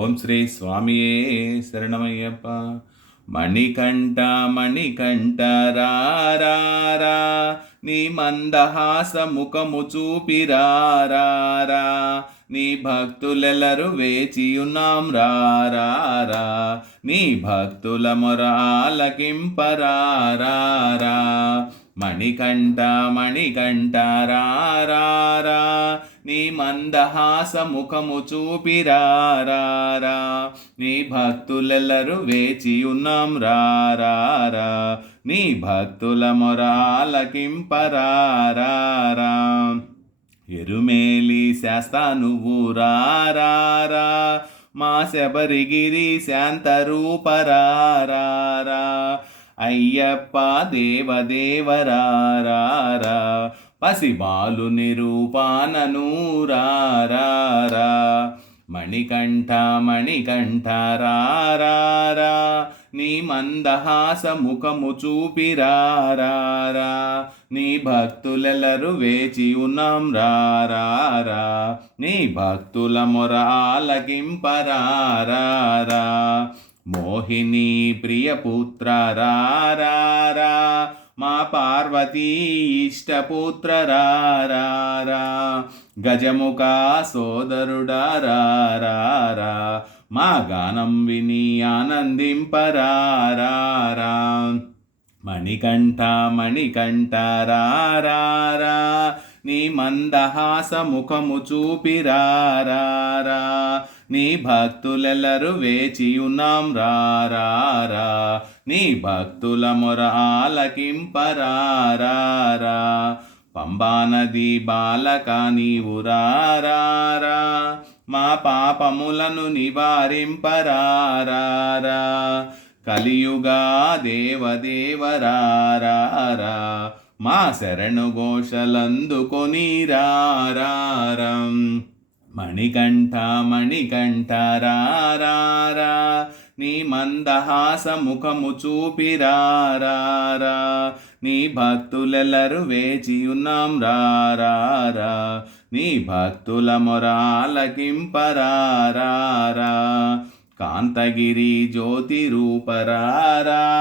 ఓం శ్రీ స్వామియే శరణమయ్యప్ప. మణికంఠ మణికంఠ రారా, నీ మందహాస ముఖము చూపిరారా, నీ భక్తులెల్లరు వేచియున్నాం రారా, నీ భక్తుల మొర ఆలకింపరారా. మణికంఠ మణికంఠ రారా, నీ మందహాస ముఖము చూపిరారా, నీ భక్తులెల్లరు వేచియున్నాం రారా, నీ భక్తుల మొర ఆలకింపరారా. ఎరుమేలి శాస్తా నువ్వు రారా, మా శబరిగిరి శాంతరూపరారా, అయ్యప్ప దేవదేవరారా, పసిబాలు నిరూపానను రారా. మణికంఠ మణికంఠ రారా, నీ మందహాస ముఖము చూపిరారా, నీ భక్తులెల్లరు వేచి ఉన్నాం రారా, నీ భక్తుల మొర ఆలకింపరారా. మోహిని ప్రియపుత్ర రారా, మా పార్వతీ ఇష్టపుత్ర రారా, గజముఖ సోదరుడా రారా, మా గానం విని ఆనందింపరారా. మణికంఠ మణికంఠ రారా, నీ మందహాస ముఖము చూపిరారా, నీ భక్తులెల్లరు వేచియున్నాం రారా, నీ భక్తుల మొర ఆలకింపరారా. పంబానది బాలక నీవు రారా, మా పాపములను నివారింపరారా, కలియుగా దేవదేవరారా, మా శరణు ఘోషలందుకొని రారా. మణికంఠ మణికంఠ రారా, నీ మందహాస ముఖము చూపిరారా, నీ భక్తులెల్లరు వేచియున్నాం రారా, నీ భక్తుల మొర ఆలకింపరారా. కాంతగిరి జ్యోతి రూపరారా,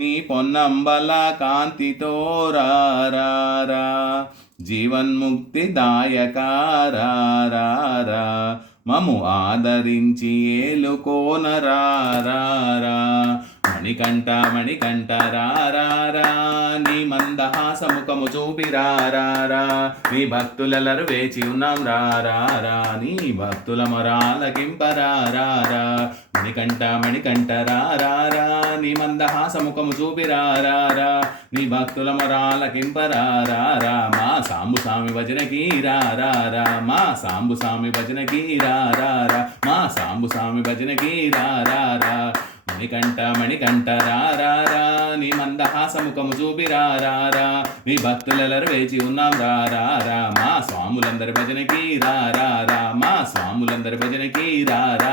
నీ పొన్నంబల కాంతితో రారా, జీవన్ముక్తి దాయకారా, మము ఆదరించి ఏలుకోనరారా. మణికంఠ మణికంఠ రారా, నీ మందహాస ముఖము చూపిరారా, నీ భక్తులెల్లరు వేచి ఉన్నాం రారా, నీ భక్తుల మొర ఆలకింపరారా. మణికంఠ మణికంఠ రారా, నీ మందహాస ముఖము చూపిరారా, నీ భక్తుల మొర ఆలకింపరారా. మా సాంబు స్వామి భజనకి రారా, మా సాంబు స్వామి భజనకి రారా, మా సాంబు స్వామి భజనకి రారా. మణికంఠ మణికంఠ రారా, నీ మందహాస ముఖము చూపిరారా, నీ భక్తులెల్లరు వేచి ఉన్నాం రారా, మా స్వాములందరి భజనకి రారా, మా స్వాములందరి భజనకి రారా,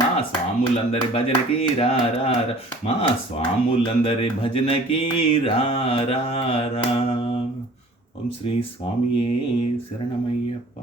మా స్వాములందరి భజనకి రారా, మా స్వాములందరి భజనకి రారా. ఓం శ్రీ స్వామియే శరణమయ్యప్ప.